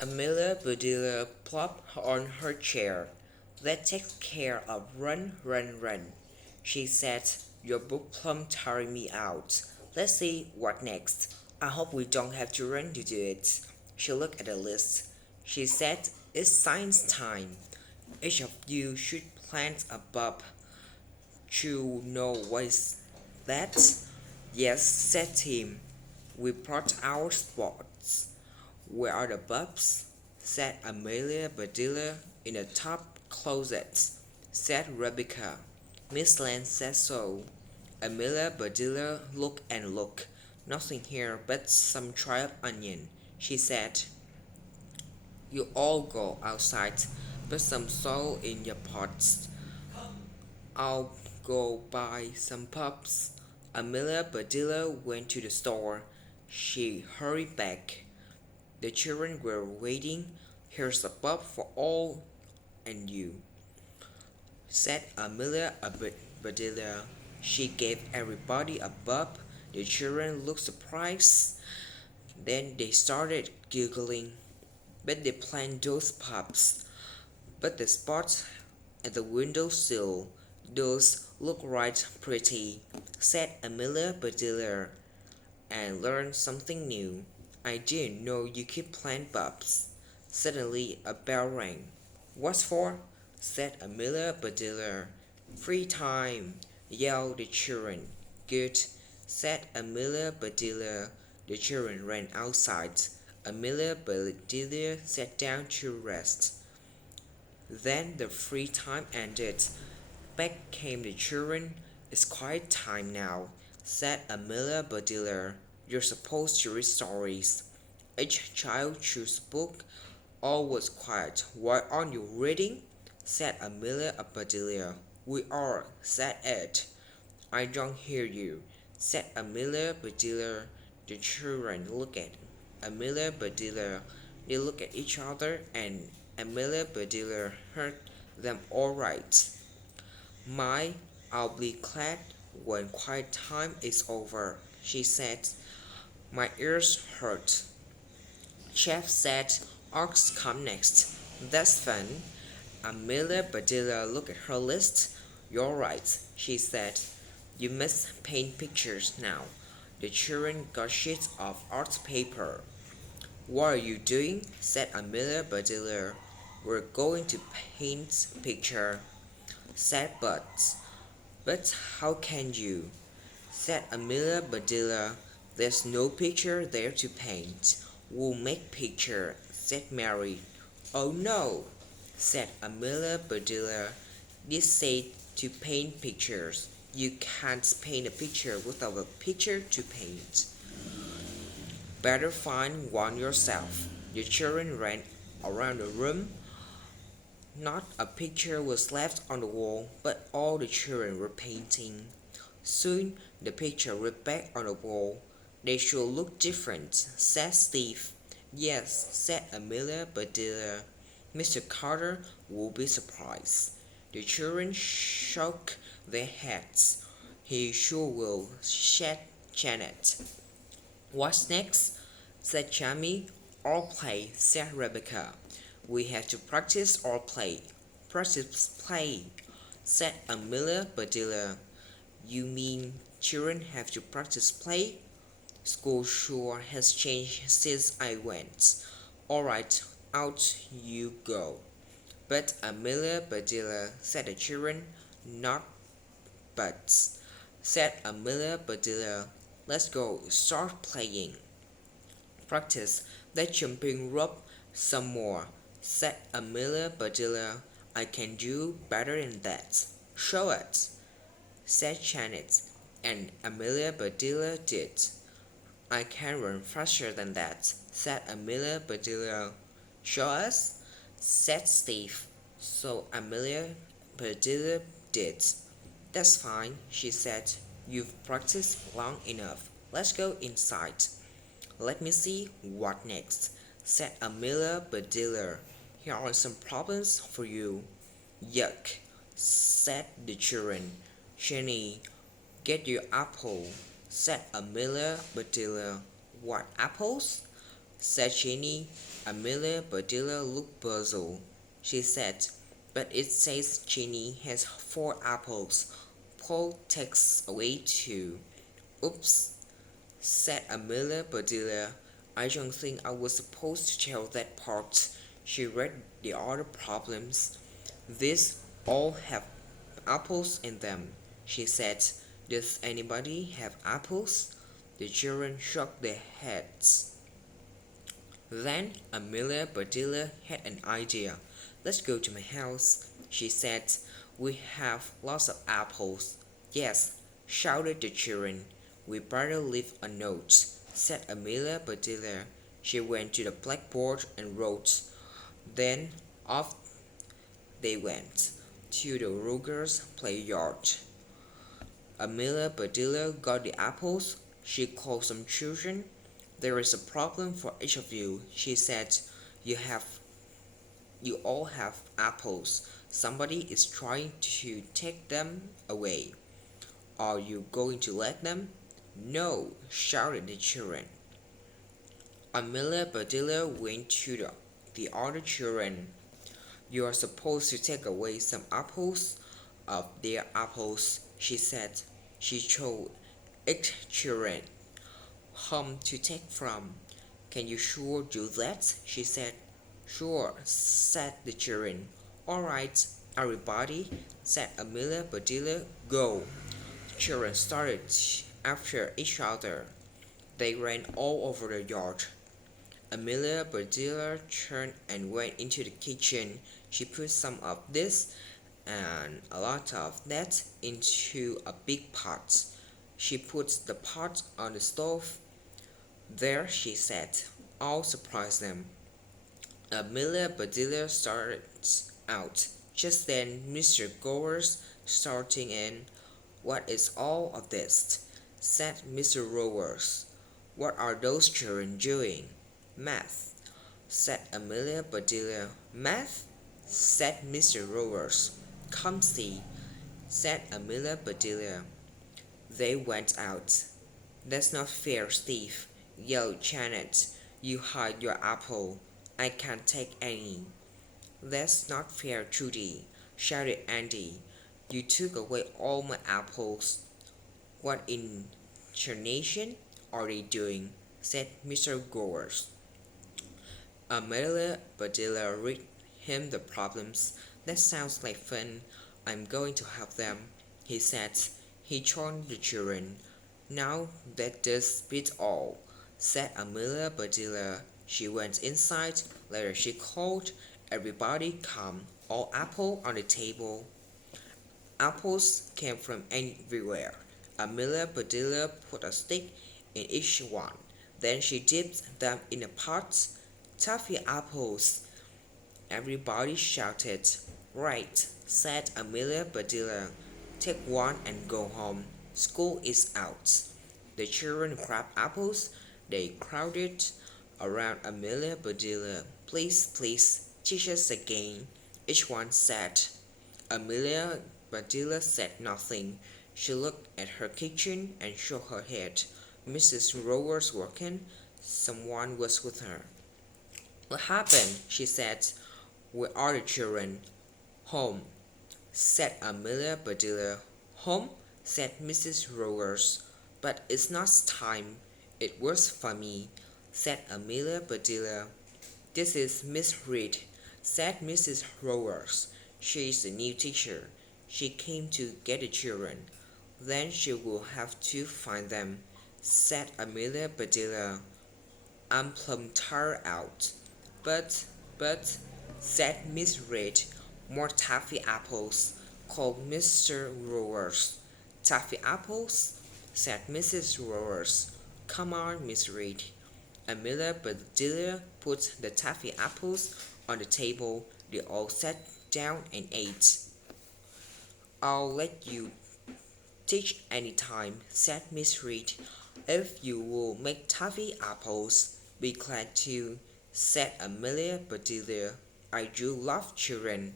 Amelia Bedelia plopped on her chair. That takes care of run, run, run. She said, your book plumb tiring me out. Let's see what next. I hope we don't have to run to do it. She looked at the list. She said, it's science time. Each of you should plant a bulb. You know what is that? Yes, said Tim. We brought our spots. Where are the bulbs? Said Amelia Bedelia. In the top closet, said Rebecca. Miss Land said so. Amelia Bedelia looked and looked. Nothing here but some dried onion, she said. You all go outside, put some soil in your pots. I'll go buy some pups. Amelia Bedelia went to the store. She hurried back. The children were waiting. Here's a pup for all and you, said Amelia Bedelia. She gave everybody a bulb. The children looked surprised. Then they started giggling. But they planned those pups. But the spots at the windowsill, those look right pretty, said Amelia Bedelia, and learned something new. I didn't know you could plant bulbs. Suddenly a bell rang. What's for? Said Amelia Bedelia. Free time, yelled the children. Good, said Amelia Bedelia. The children ran outside. Amelia Bedelia sat down to rest. Then the free time ended. Back came the children. It's quiet time now, said Amelia Bedelia. You're supposed to read stories. Each child chose a book. All was quiet. Why aren't you reading? Said Amelia Bedelia. We are, said Ed. I don't hear you, said Amelia Bedelia. The children looked at Amelia Bedelia. They looked at each other, and Amelia Bedelia heard them all right. My, I'll be glad when quiet time is over, she said. My ears hurt. Chef said, Orcs come next. That's fun. Amelia Bedelia looked at her list. You're right, she said. You must paint pictures now. The children got sheets of art paper. What are you doing? Said Amelia Bedelia. We're going to paint picture, said Bud. But how can you? Said Amelia Bedelia. There's no picture there to paint. We'll make picture, said Mary. Oh no, said Amelia Bedelia. This said to paint pictures. You can't paint a picture without a picture to paint. Better find one yourself. The children ran around the room. Not a picture was left on the wall, but all the children were painting. Soon the picture went back on the wall. They should look different, said Steve. Yes, said Amelia Bedelia. Mr. Carter will be surprised. The children shook their heads. He sure will, said Janet. What's next? Said Jamie. All play, said Rebecca. We have to practice or play. Practice play, said Amelia Bedelia. You mean children have to practice play? School sure has changed since I went. Alright, out you go. But Amelia Bedelia, said the children. Not buts, said Amelia Bedelia. Let's go, start playing. Practice that jumping rope some more, said Amelia Bedelia. I can do better than that. Show it, said Janet, and Amelia Bedelia did. I can run faster than that, said Amelia Bedelia. Show us, said Steve. So Amelia Bedelia did. That's fine, she said. You've practiced long enough. Let's go inside. Let me see what next, said Amelia Bedelia. Here are some problems for you. Yuck, said the children. Jenny, get your apple, said Amelia Bedelia. What apples? Said Jenny. Amelia Bedelia looked puzzled. She said, "But it says Jenny has 4 apples. Paul takes away 2." "Oops," said Amelia Bedelia. "I don't think I was supposed to tell that part." She read the other problems. "These all have apples in them," she said. "Does anybody have apples?" The children shook their heads. Then Amelia Bedelia had an idea. "Let's go to my house," she said. "We have lots of apples." "Yes," shouted the children. "We better leave a note," said Amelia Bedelia. She went to the blackboard and wrote. Then off they went to the Rugers' play yard. Amelia Bedelia got the apples. She called some children. "There is a problem for each of you," she said. You all have apples. Somebody is trying to take them away. Are you going to let them?" "No," shouted the children. Amelia Bedelia went to the other children. "You are supposed to take away some apples of their apples," she said. She told 8 children whom to take from. "Can you sure do that?" she said. "Sure," said the children. "All right, everybody," said Amelia Bedelia. "Go." The children started after each other. They ran all over the yard. Amelia Bedelia turned and went into the kitchen. She put some of this and a lot of that into a big pot. She put the pot on the stove. "There," she said. "I'll surprise them." Amelia Bedelia started out. Just then Mr. Gowers starting in. "What is all of this?" said Mr. Rowers. "What are those children doing?" "Math," said Amelia Bedelia. "Math?" said Mr. Rowers. "Come see," said Amelia Bedelia. They went out. "That's not fair, Steve," yelled Janet. "You hide your apple. I can't take any." "That's not fair, Judy," shouted Andy. "You took away all my apples." "What in tarnation are they doing?" said Mr. Gowers. Amelia Bedelia read him the problems. "That sounds like fun. I'm going to help them," he said. He joined the children. "Now that does beat all," said Amelia Bedelia. She went inside. Later she called, "Everybody come. All apple on the table." Apples came from everywhere. Amelia Bedelia put a stick in each one. Then she dipped them in a pot. "Toffee apples!" everybody shouted. "Right," said Amelia Bedelia. "Take one and go home. School is out." The children grabbed apples. They crowded around Amelia Bedelia. "Please, please, teach us again," each one said. Amelia Bedelia said nothing. She looked at her kitchen and shook her head. Mrs. Rowers working. Someone was with her. "What happened?" she said. "Where are the children?" "Home," said Amelia Bedelia. "Home?" said Mrs. Rowers. "But it's not time. It was funny," said Amelia Bedelia. "This is Miss Reed," said Mrs. Rowers. "She is the new teacher. She came to get the children. Then she will have to find them," said Amelia Bedelia. "I'm plumb tired out." But," said Miss Reed. "More taffy apples," called Mr. Rowers. "Taffy apples?" said Mrs. Rowers. "Come on, Miss Reed." Amelia Bedelia put the taffy apples on the table. They all sat down and ate. "I'll let you teach any time," said Miss Reed. "If you will make taffy apples, be glad to," said Amelia Bedelia. "I do love children."